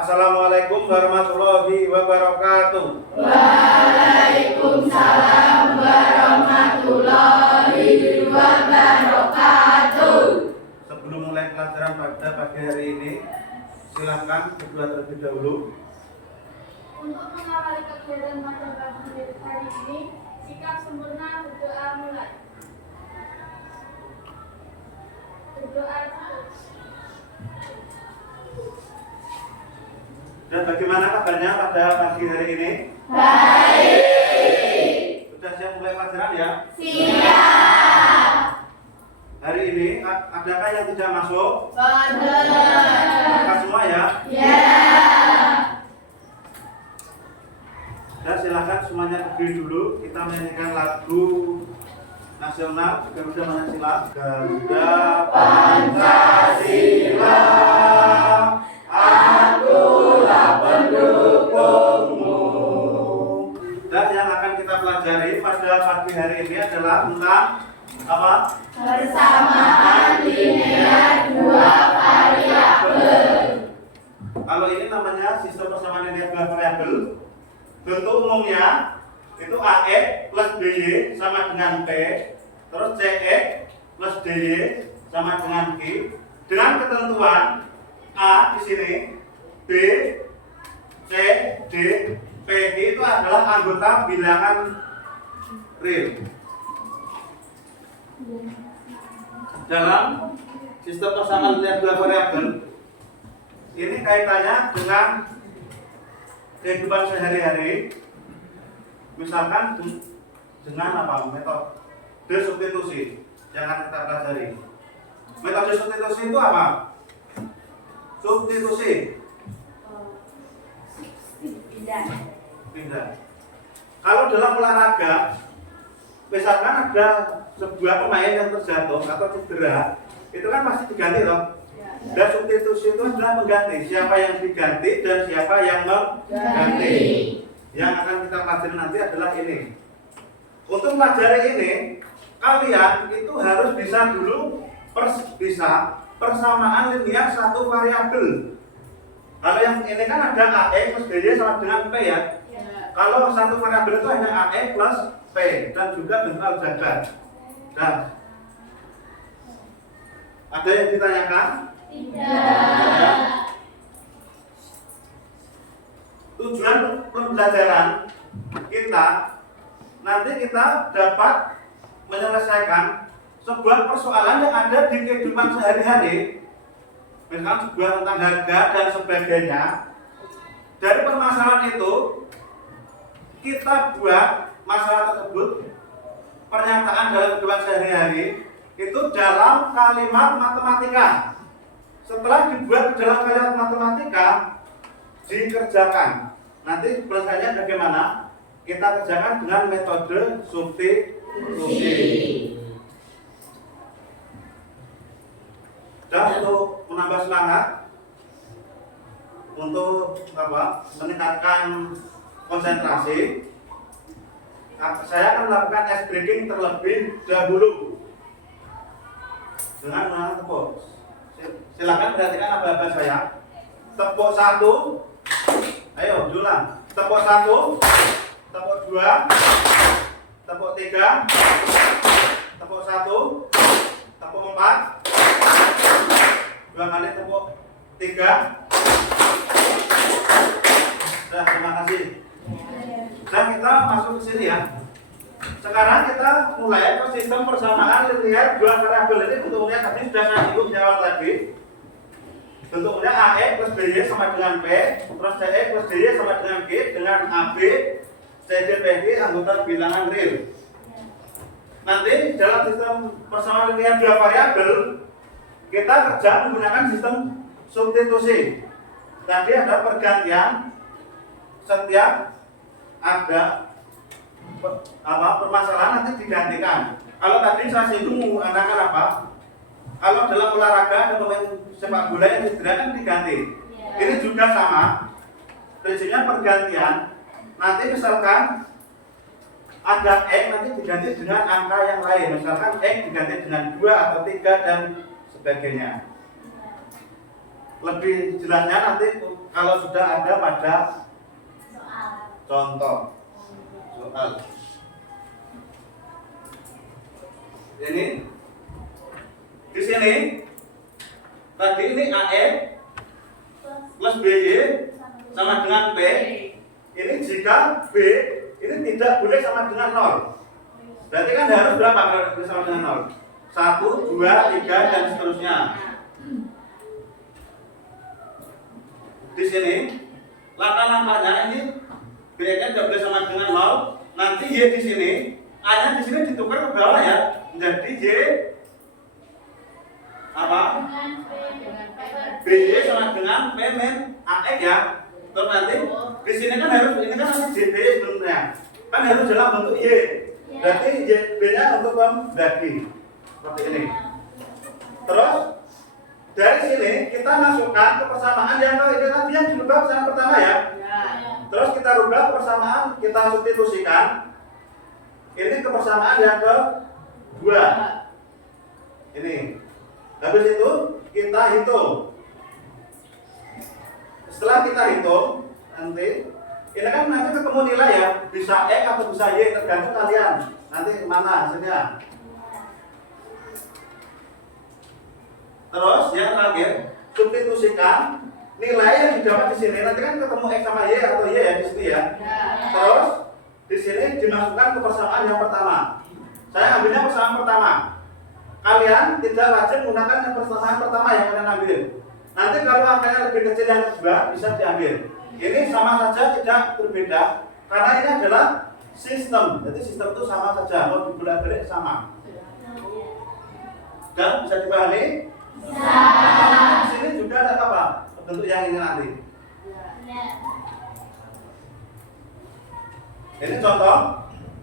Assalamualaikum warahmatullahi wabarakatuh. Waalaikumsalam warahmatullahi wabarakatuh. Sebelum mulai pelajaran pada pagi hari ini, silakan berdoa terlebih dahulu. Untuk mengawali kegiatan pada pagi hari ini, sikap sempurna berdoa mulai. Berdoa dulu. Dan bagaimana kabarnya pada pagi hari ini? Baik. Sudah siap mulai pelajaran ya? Siap. Hari ini adakah yang tidak masuk? Benar. Maka semua ya? Ya. Dan silakan semuanya berdiri dulu. Kita menyanyikan lagu nasional Garuda Pancasila. Garuda Pancasila, akulah pendukungmu. Dan yang akan kita pelajari pada pagi hari ini adalah tentang apa? Persamaan linear dua variabel. Kalau ini namanya sistem persamaan linear dua variabel. Bentuk umumnya itu AX plus BY sama dengan P, terus CX plus DY sama dengan Q, dengan ketentuan A di sini, B, C, D, P itu adalah anggota bilangan real. Dalam sistem persamaan linear dua variabel, ini kaitannya dengan kehidupan sehari-hari. Misalkan dengan apa? Metode substitusi yang akan kita pelajari. Metode substitusi itu apa? Substitusi pindah. Kalau dalam olahraga, misalkan ada sebuah pemain yang terjatuh atau cedera, itu kan pasti diganti loh. Dan substitusi itu adalah mengganti. Siapa yang diganti dan siapa yang mengganti. Yang akan kita pelajari nanti adalah ini. Untuk pelajari ini, kalian itu harus bisa dulu persamaan linear satu variabel. Kalau yang ini kan ada AX plus BY sama dengan P ya. Kalau satu variabel itu hanya AX plus P dan juga bentuk aljabar. Nah, ada yang ditanyakan? Tidak. Tujuan pembelajaran kita nanti kita dapat menyelesaikan sebuah persoalan yang ada di kehidupan sehari-hari, misalkan sebuah tentang harga dan sebagainya. Dari permasalahan itu kita buat masalah tersebut pernyataan dalam kehidupan sehari-hari itu dalam kalimat matematika. Setelah dibuat dalam kalimat matematika, dikerjakan. Nanti prosesnya bagaimana? Kita kerjakan dengan metode substitusi. Dan untuk menambah semangat, untuk meningkatkan konsentrasi, saya akan melakukan ice breaking terlebih dahulu dengan menggunakan tepuk. Silakan perhatikan apa-apa saya. Tepuk 1, ayo ulang. Tepuk 1, tepuk 2, tepuk 3, tepuk 1, tepuk 4, 2 kali tepuk 3. Sudah, terima kasih. Dan kita masuk ke sini ya. Sekarang kita mulai ke sistem persamaan linear dua variabel. Ini bentuknya tadi sudah saya singgung di awal tadi. Bentuknya AX plus BY sama dengan P, terus CX plus DY sama dengan G, dengan AB, CD, PG anggota bilangan real. Nanti dalam sistem persamaan linear dua variabel, kita kerja menggunakan sistem substitusi. Tadi ada pergantian setiap ada permasalahan nanti digantikan. Kalau tadi saya singgung menggunakan apa? Kalau dalam olahraga ada pemain sepak bola yang cedera kan diganti. Ini juga sama. Prinsipnya pergantian. Nanti misalkan ada X nanti diganti dengan angka yang lain. Misalkan X diganti dengan 2 atau 3 dan sebagainya. Lebih jelasnya nanti kalau sudah ada pada Soal. contoh soal. Ini di sini tadi ini AE plus BY sama dengan P. Ini jika B ini tidak boleh sama dengan 0. Berarti kan harus berapa kalau sama dengan 0? 1, 2, 3 dan seterusnya. Di sini langkah-langkahnya ini B-nya tidak boleh sama dengan 0. Nanti Y di sini, A-nya di sini ditukar ke bawah ya, menjadi Y apa? BY sama dengan P min AX ya. Terus nanti di sini kan harus ini kan masih JB sebenarnya. Kan harus dalam bentuk Y. Berarti Y-nya untuk membagi seperti ini. Terus dari sini kita masukkan ke persamaan yang tadi yang dirubah persamaan pertama ya. Terus kita rubah persamaan, kita substitusikan. Ini ke persamaan yang kedua. Ini. Habis itu kita hitung. Setelah kita hitung, nanti ini kan nanti ketemu nilai ya, bisa X atau bisa Y tergantung kalian. Nanti mana hasilnya. Terus yang terakhir, substitusikan nilai yang didapat di sini. Nanti kan ketemu X sama Y atau Y ya di sini ya. Terus di sini dimasukkan ke persamaan yang pertama. Saya ambilnya persamaan pertama. Kalian tidak wajib menggunakan yang persamaan pertama yang kalian ambil. Nanti kalau angkanya lebih kecil yang kedua bisa diambil. Ini sama saja tidak berbeda karena ini adalah sistem. Jadi sistem itu sama saja, mau dibolak-balik sama. Dan bisa dipahami? Bisa. Di sini juga ada apa? Bentuk yang ini nanti. Ini contoh.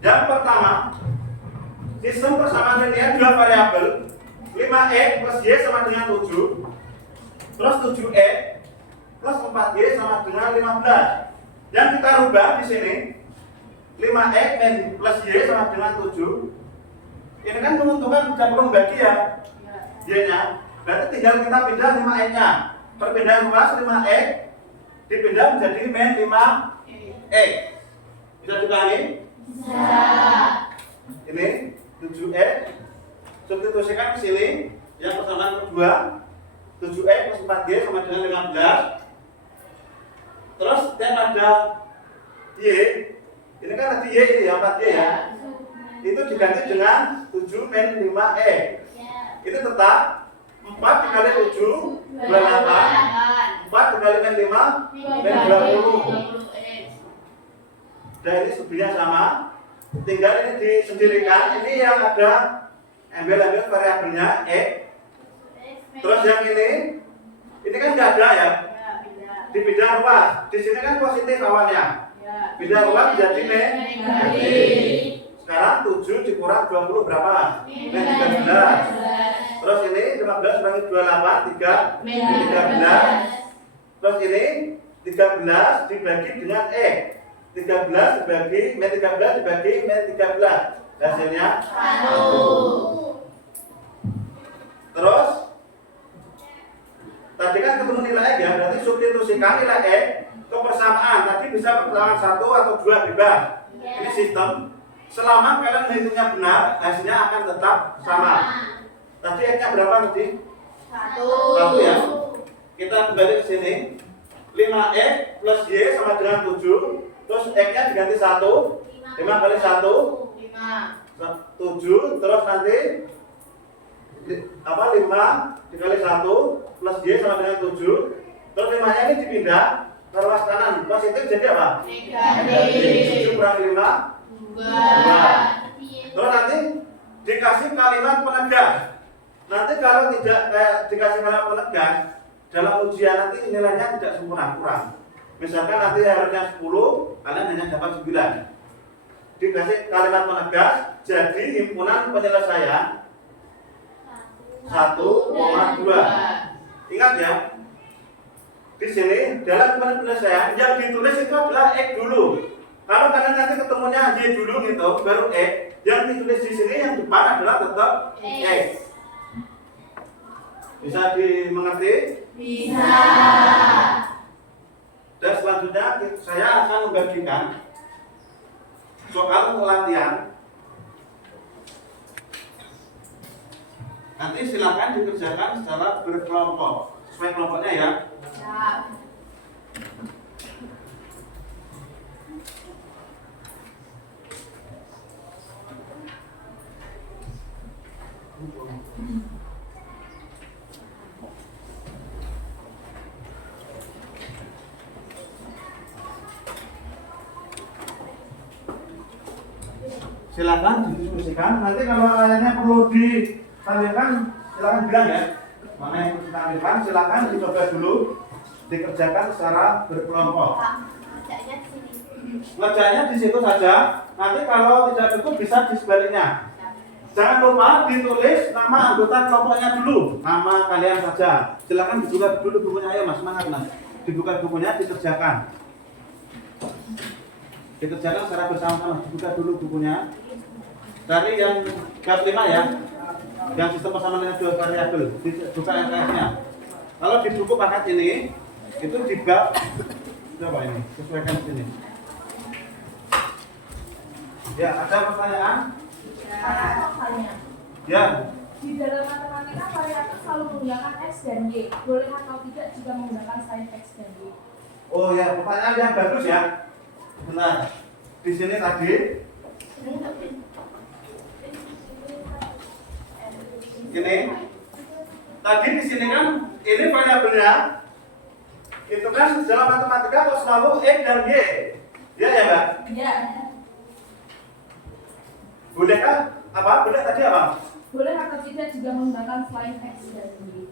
Yang pertama, sistem persamaan linear dua variabel 5x plus y sama dengan 7 plus 7x plus 4y sama dengan 15. Yang kita rubah di sini 5x plus y sama dengan 7. Ini kan menguntungkan tidak perlu membagi ya y-nya. Berarti tinggal kita pindah 5x-nya. Perpindahan luas 5x dipindah menjadi min 5x. Bisa dipahami? Bisa. Ini 7x substitusikan ke sini yang persamaan kedua 7x plus 4y sama dengan 15. Terus dan ada y, ini kan tadi y ini ya 4y ya, itu diganti dengan 7 min 5x. Ini tetap 4 dikali 7 28, 4 dikali min 5 min 20. Dan ini sebenarnya sama. Tinggal ini disendirikan. Ini yang ada ambil variabelnya x. Terus yang ini kan nggak ada ya. Dipindah ruas. Di sini kan positif awalnya. Pindah ruas jadi negatif. Sekarang 7 dikurang 20 berapa? Min 13. Terus ini 15 kurangi 28 3 min 13. Terus ini 13 dibagi dengan x. 13 dibagi min 13 dibagi min 13. Hasilnya 1. Terus tadi kan ketemu nilai x ya, berarti substitusikan nilai x ke persamaan. Tadi bisa persamaan 1 atau 2 bebas. Ini sistem. Selama kalian menghitungnya benar, hasilnya akan tetap sama. Tadi x-nya berapa tadi? 1 ya. Kita kembali ke sini. 5x plus y sama dengan 7. Terus x-nya diganti 1. 5 kali 1 7. Terus nanti apa 5 dikali 1 plus y sama dengan 7. Terus 5-nya ini dipindah ke ruas kanan. Positif jadi apa? Negatif. 7 kurang 5 2. Terus nanti dikasih kalimat penegas. Nanti kalau tidak dikasih kalimat penegas dalam ujian nanti nilainya tidak sempurna, kurang. Misalkan nanti harusnya 10, kalian hanya dapat 9. Dikasih kalimat penegas jadi himpunan penyelesaian 1,2. Ingat ya, di sini dalam himpunan penyelesaian yang ditulis itu adalah x dulu. Kalau kalian nanti ketemunya y dulu gitu, baru x. Yang ditulis di sini yang depan adalah tetap x. Bisa dimengerti? Bisa. selanjutnya saya akan membagikan soal latihan. Nanti silakan dikerjakan secara berkelompok, sesuai kelompoknya ya. Siap. Silakan didiskusikan. Nanti kalau ayahnya perlu ditampilkan, silakan bilang ya. Mana yang perlu ditampilkan, silakan dicoba dulu, dikerjakan secara berkelompok. Pak, kerjanya di sini. Ngerjainnya di situ saja. Nanti kalau tidak cukup bisa di sebaliknya. Jangan lupa ditulis nama anggota kelompoknya dulu, nama kalian saja. Silakan dibuka dulu bukunya, ayo mas, semangat mas. Dibuka bukunya, dikerjakan. Dikerjakan secara bersama-sama. Dibuka dulu bukunya. Cari yang bab 5 ya, yang sistem persamaan dengan dua variabel. Dibuka LKS-nya. Kalau di buku paket ini, itu di bab berapa ini? Sesuaikan di sini. Ya, ada pertanyaan? Ya. Di dalam matematika variabel selalu menggunakan X dan Y. Boleh atau tidak jika menggunakan sin X dan Y? Oh ya, pertanyaan yang bagus ya. Benar. Di sini tadi ini tadi di sini kan ini variabelnya itu kan dalam matematika kok selalu X dan Y. Ya ya, Mbak? Iya. Boleh kan? Apa? Boleh tadi apa? Boleh atau tidak jika menggunakan sin X dan Y?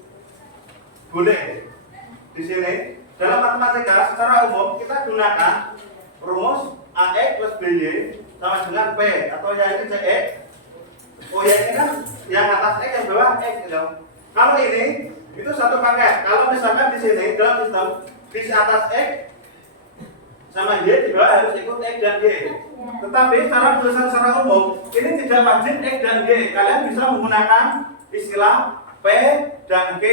Boleh. Di sini dalam matematika secara umum kita gunakan rumus AX plus BY sama dengan P atau yang ini CX. Oh ya ini kan yang atas X yang bawah X gitu. Kalau ini itu satu paket. Kalau misalkan di sini dalam sistem di atas X sama Y di bawah harus ikut X dan Y. Tetapi secara tulisan secara umum ini tidak wajib X dan Y. Kalian bisa menggunakan istilah P dan Q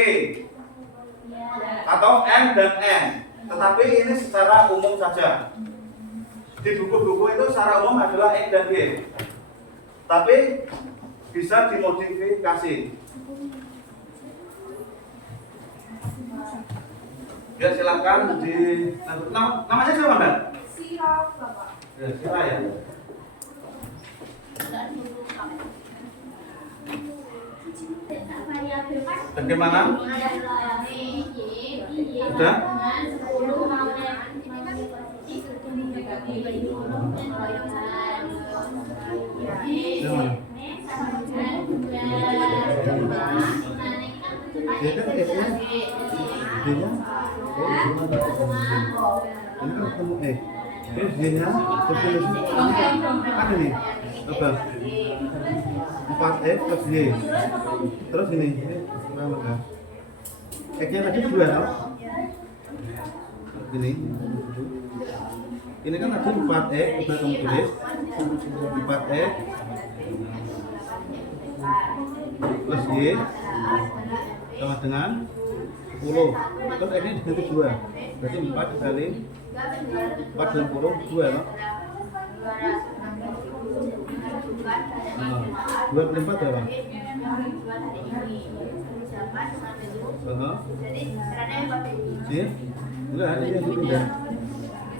atau M dan N. Tetapi ini secara umum saja. Di buku-buku itu secara umum adalah X dan Y. Tapi bisa dimodifikasi. Ya silakan di namanya siapa Mbak? Siap, Bapak. Ya, siapa ya? Variabel kan Bagaimana? ada Y, Sudah? dengan 10 mau Ini kan ketemu terus Y-nya ada nih apa? 4X plus Y. Terus ini berapa kan? X-nya tadi 2 tau? Ini kan ada 4X, udah kamu tulis 4X plus Y sama dengan 10. Terus X-nya diganti 2. Berarti 4 dikali 4 dan 10, 2 no? 2 per 4 berapa? Iya? Enggak, ini yang dipindah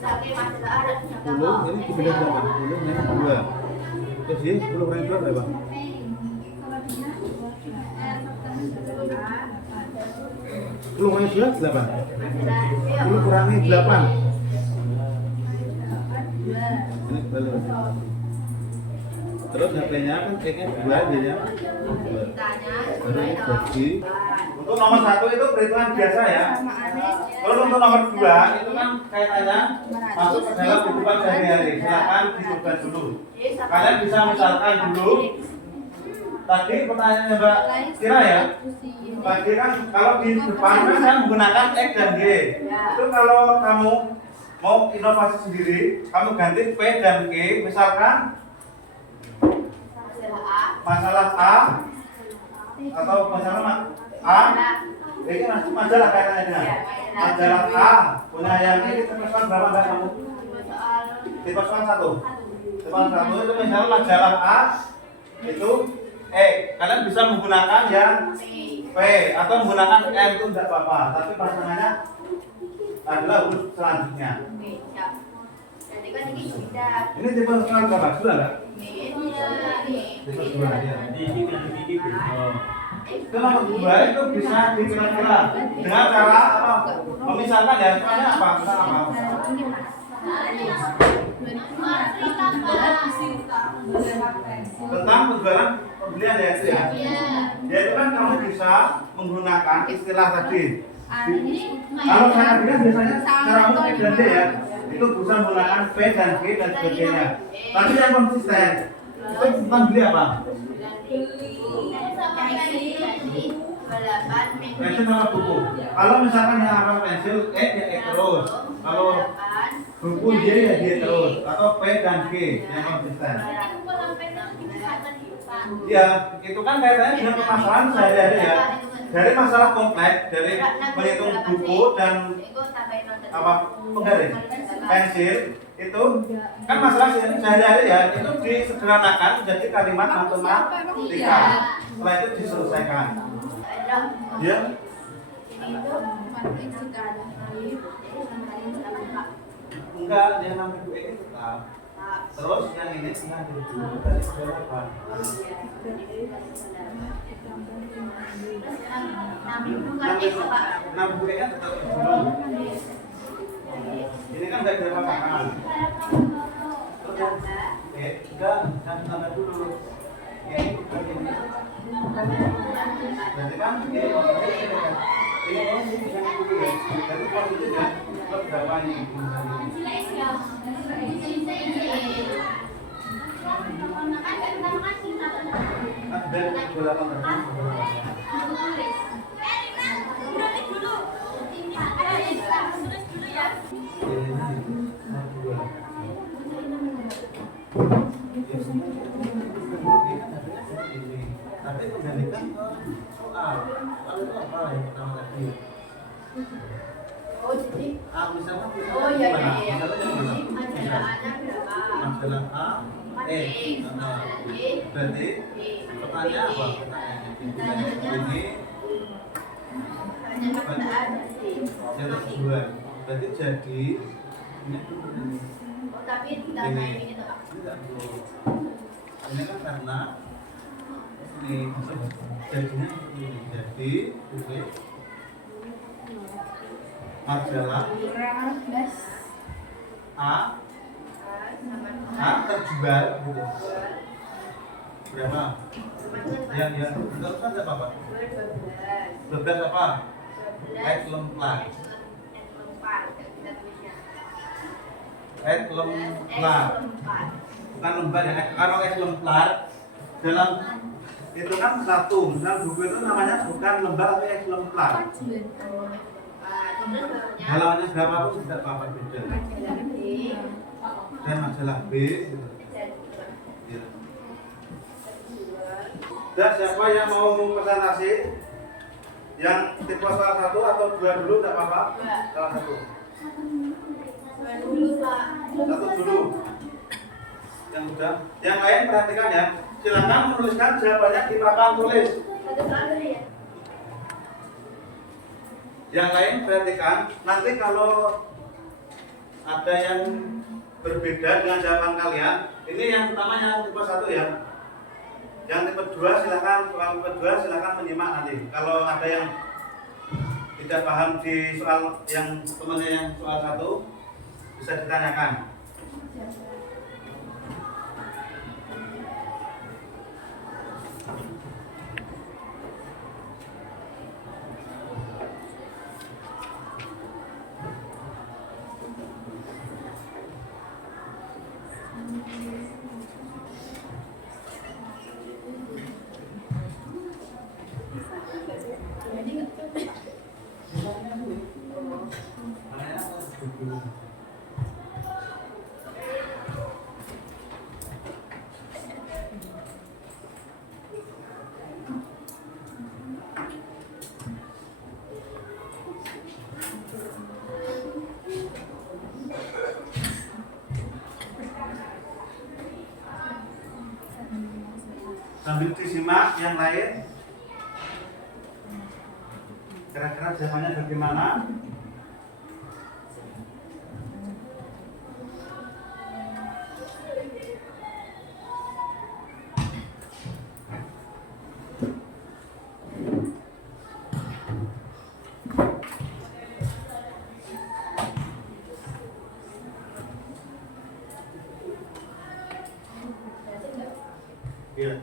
10, ini dipindah berapa? 10, ini 2. Terus Y, 10 kurangi 2 berapa? 10 kurangi 2, 8. 10 kurangi 8. Ini balik. Terus HP-nya kan X-nya 2, Y-nya 2. Jadi untuk nomor 1 itu perhitungan biasa ya. Kalau untuk nomor 2 itu kan kaitannya masuk ke dalam kehidupan sehari-hari. Silakan dicoba dulu. Kalian bisa misalkan dulu. Tadi pertanyaannya Mbak Kira ya. Tadi kan kalau di depan kan menggunakan X dan Y. Itu kalau kamu mau inovasi sendiri, kamu ganti P dan Q. Misalkan masalah A atau masalah A Ini majalah kaitannya dengan majalah A punya yang ini tipe soal berapa enggak kamu? Tipe soal 1. Tipe soal 1 itu misalnya majalah A itu kalian bisa menggunakan yang P atau menggunakan M itu enggak apa-apa, tapi pasangannya adalah huruf selanjutnya. Ini tipe soal berapa? Sudah enggak? Tipe 2 ya. Itu nomor 2 itu bisa dikira-kira dengan cara apa? Memisahkan ya, soalnya apa? Tentang penjualan pembelian ya itu ya. Yaitu kan kamu bisa menggunakan istilah tadi. Kalau saya tadi kan biasanya cara umum dan D ya, itu bisa menggunakan P dan G dan sebagainya. Tapi yang konsisten itu tentang beli apa? Pensil sama buku. Kalau misalkan yang apa pensil ya terus. Kalau buku Y ya dia terus. Atau P dan G yang konsisten. Ya, itu kan kaitannya dengan permasalahan sehari-hari ya. Dari masalah kompleks, dari menghitung buku dan apa penggaris pensil itu kan masalah sehari-hari ya, itu disederhanakan menjadi kalimat matematika. Setelah itu diselesaikan. Ya. Enggak, dia namanya Bu ini tetap. Terus yang ini tinggal dulu dari berapa? Nah, Bu ini tetap dulu. Ini kan enggak ada pasangan. Enggak, tambah dulu. Ini berarti kan ini bisa dulu ya. Jadi posisinya berapa ini? Tapi kembalikan ke soal. Soal itu apa yang pertama tadi? Misalnya majalah A, berarti pertanyaan apa? Ini yang kedua, berarti jadi ini tapi tidak kayak gini tuh, Pak. Ini kan karena ini jadinya ini jadi majalah A terjual gitu. Berapa? Yang enggak usah ada apa-apa. 12 apa? Exemplar. Exemplar. Bukan lembar ya. Kalau exemplar dalam itu kan satu. Dalam buku itu namanya bukan lembar tapi exemplar. Halamannya berapa pun tidak apa-apa beda. Dan majalah B. Ya. Dan siapa yang mau presentasi? Yang tipe salah 1 atau 2 dulu tidak apa-apa? Salah 1. 1 dulu. Yang sudah. Yang lain perhatikan ya. Silakan menuliskan jawabannya di papan tulis. Yang lain perhatikan. Nanti kalau ada yang berbeda dengan jawaban kalian, ini yang pertama yang tipe 1 ya. Yang tipe 2 silakan, soal tipe 2 silakan menyimak nanti. Kalau ada yang tidak paham di soal yang temannya yang soal 1 bisa ditanyakan. Sambil disimak yang lain. Kira-kira jawabannya bagaimana? Iya.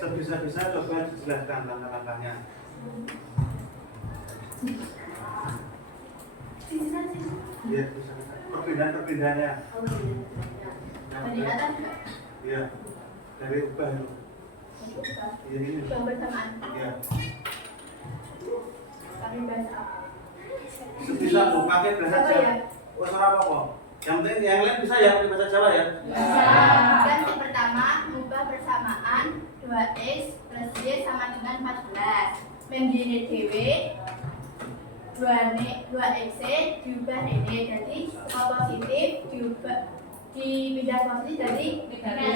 Sebisa-bisa coba dijelaskan langkah-langkahnya. Iya, bisa-bisa. Perpindahan-perpindahannya. Dari atas enggak? Iya. Dari ubah itu. Iya ini. Ubah bersamaan. Iya. Kami bahasa apa? Sebisa lu pakai bahasa Apa Jawa. ya? Oh, suara apa kok? Yang penting yang lain bisa ya pakai bahasa Jawa ya. Ganti pertama, ubah bersamaan 2x plus y sama dengan 14. Mendiri dw 2x diubah dd, jadi positif diubah dipindah positif jadi negatif.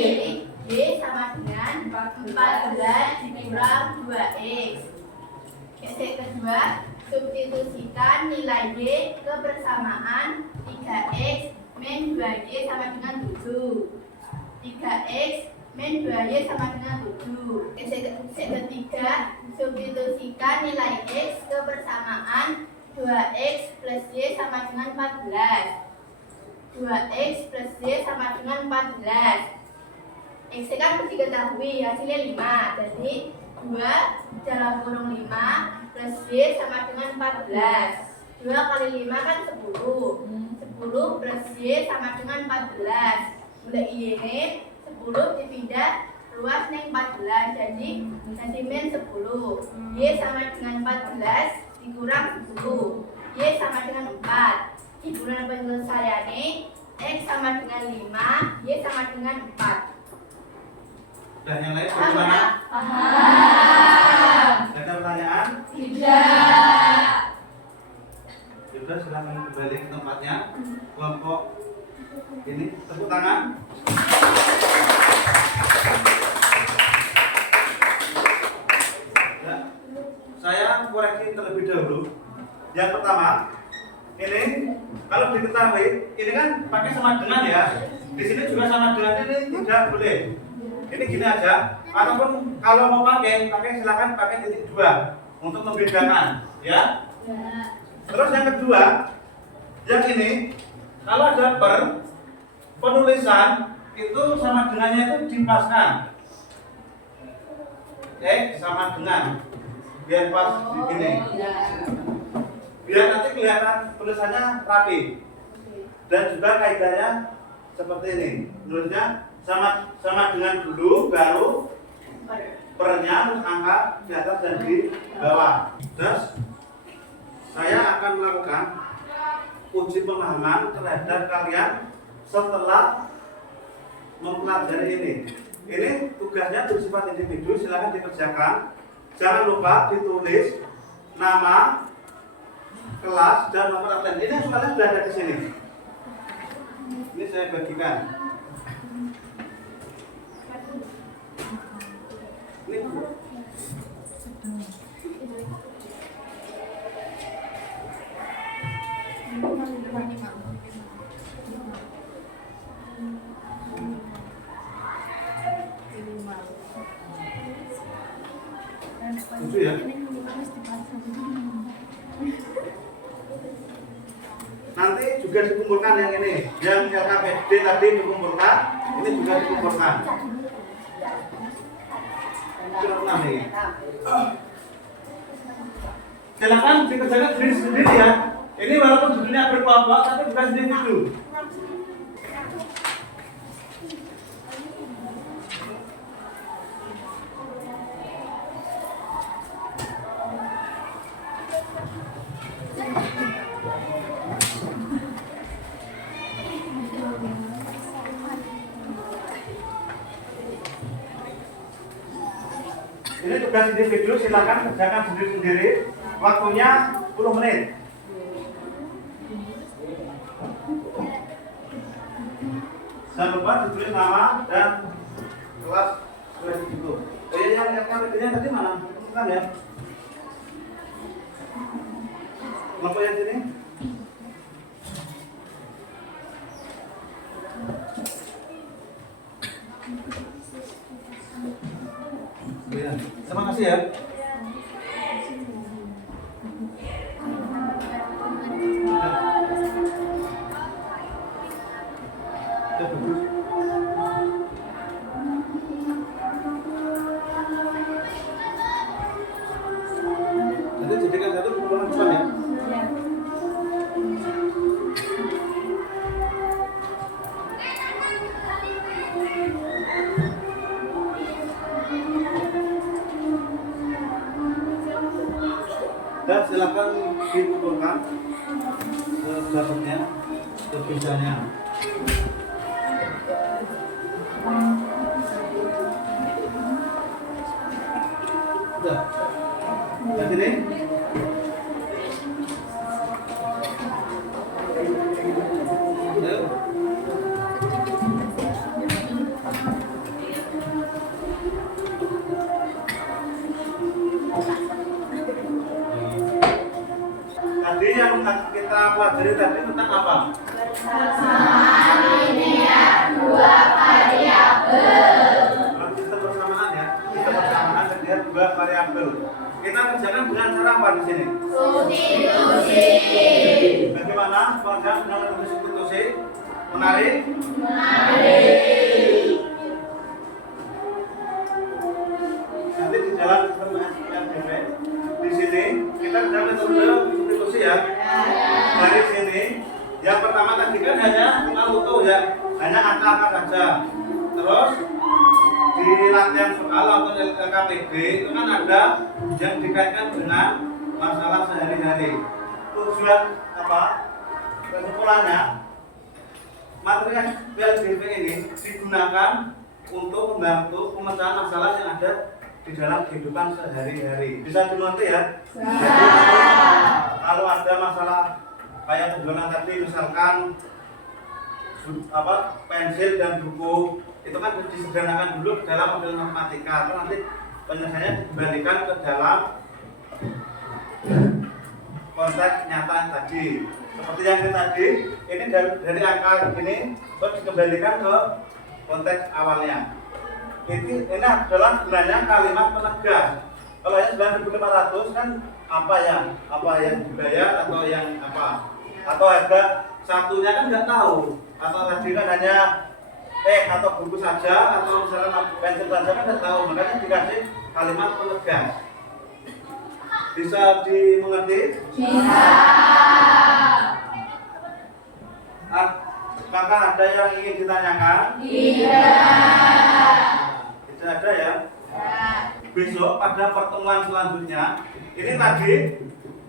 Jadi y sama dengan 14 dikurang 2x. Yang kedua, substitusikan nilai y ke persamaan 3x min 2y sama dengan 7. 3x min 2y sama dengan 7. Yang ketiga, substitusikan nilai x ke persamaan 2x plus y sama dengan 14. 2x plus y sama dengan 14. X kan mesti diketahui hasilnya 5. Jadi 2 dalam kurung 5 plus y sama dengan 14. 2 kali 5 kan 10. 10 plus y sama dengan 14. Mulai ini 10 dipindah luas ning 14. Jadi min 10. Y sama dengan 14 dikurang 10. Y sama dengan 4. Hiburan penyelesaiannya X sama dengan 5, Y sama dengan 4. Dan yang lain bagaimana? Paham. Ada pertanyaan? Tidak. Sudah, silakan kembali ke tempatnya. Kelompok ini tepuk tangan. Ya. Saya koreksi terlebih dahulu. Yang pertama, ini kalau diketahui, ini kan pakai sama dengan ya. Di sini juga sama dengan, ini tidak boleh. Ini gini aja, ataupun kalau mau pakai silakan pakai titik 2 untuk membedakan, ya. Terus yang kedua, yang ini kalau ada penulisan itu sama dengannya itu dipaskan. Oke, sama dengan biar pas begini. Biar nanti kelihatan tulisannya rapi. Dan juga kaidahnya seperti ini. Menurutnya sama dengan dulu, baru pernya terus angka di atas dan di bawah. Terus saya akan melakukan uji pemahaman terhadap kalian setelah mempelajari ini. Ini tugasnya bersifat individu, silakan dikerjakan. Jangan lupa ditulis nama, kelas, dan nomor absen. Ini soalnya sudah ada di sini. Ini saya bagikan. Ini Bu. Lucu ya. Nanti juga dikumpulkan yang ini, yang LKPD tadi dikumpulkan, ini juga dikumpulkan. Silakan dikerjakan sendiri ya. Ini walaupun judulnya berkelompok, tapi bukan sendiri dulu. Ini tugas individu, silakan kerjakan sendiri-sendiri. Waktunya 10 menit. Jangan lupa ditulis nama dan kelas itu. Oh iya, yang KTP-nya tadi mana? Bukan ya? Kelompok yang sini? Ya, terima kasih ya. Nanti jadikan satu kumpulan depan ya. Dan silakan dikumpulkan ke dapatnya, ke pisahnya. Udah. Nah, sini. Ayo. Tadi yang kita pelajari tadi tentang apa? Persamaan linear dua variabel. Sistem persamaan ya. Sistem persamaan terlihat dua variabel. Kita kerjakan dengan cara apa di sini? Substitusi. Bagaimana pengerjaan dengan metode substitusi? Menarik? Menarik. Nanti di dalam sistem SPLDP di sini kita kerja metode substitusi ya. Dari sini yang pertama tadi kan hanya soal utuh ya, hanya angka-angka saja. Terus di latihan soal atau LKPB itu kan ada yang dikaitkan dengan masalah sehari-hari. Tujuan apa? Kesimpulannya, materi SPLDP ini digunakan untuk membantu pemecahan masalah yang ada di dalam kehidupan sehari-hari. Bisa dimengerti ya? Kalau ada masalah kayak penjualan tadi, misalkan pensil dan buku, itu kan disederhanakan dulu dalam model matematika, terus nanti penyelesaiannya dikembalikan ke dalam konteks nyata tadi. Seperti yang ini tadi, ini dari angka ini terus dikembalikan ke konteks awalnya. Ini adalah sebenarnya kalimat penegas. Kalau yang 9.500 kan apa yang dibayar atau yang apa? Atau harga satunya kan nggak tahu. Atau tadi kan hanya atau buku saja atau misalnya pensil saja kan nggak tahu. Makanya dikasih kalimat penegas. Bisa dimengerti? Bisa. Apakah ada yang ingin ditanyakan? Tidak. Tidak ada ya? Besok pada pertemuan selanjutnya ini tadi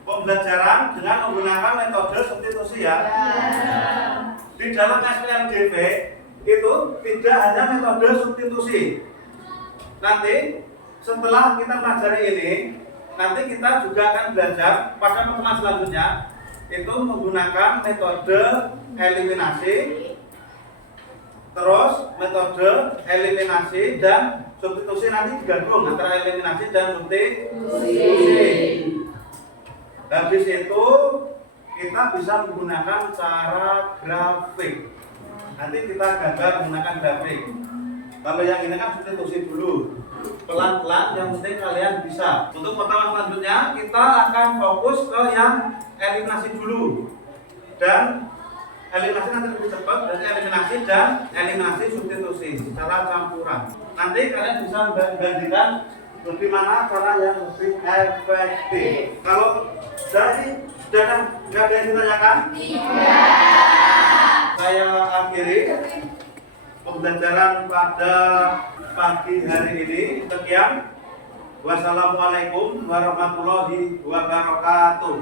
pembelajaran dengan menggunakan metode substitusi ya. Di dalam SPLDP itu tidak hanya metode substitusi. Nanti setelah kita pelajari ini, nanti kita juga akan belajar pada pertemuan selanjutnya itu menggunakan metode eliminasi, terus metode eliminasi dan substitusi, nanti digabung antara eliminasi dan substitusi. Habis itu kita bisa menggunakan cara grafik. Nanti kita gambar menggunakan grafik. Kalau yang ini kan substitusi dulu, pelan-pelan, yang penting kalian bisa. Untuk pertemuan selanjutnya kita akan fokus ke yang eliminasi dulu, dan eliminasi nanti lebih cepat dari eliminasi dan eliminasi substitusi secara campuran. Nanti kalian bisa membandingkan bagaimana cara yang lebih efektif. Kalau dari sudah nggak ada yang ditanyakan? Tidak. Saya akhiri pembelajaran pada pagi hari ini. Sekian. Wassalamualaikum warahmatullahi wabarakatuh.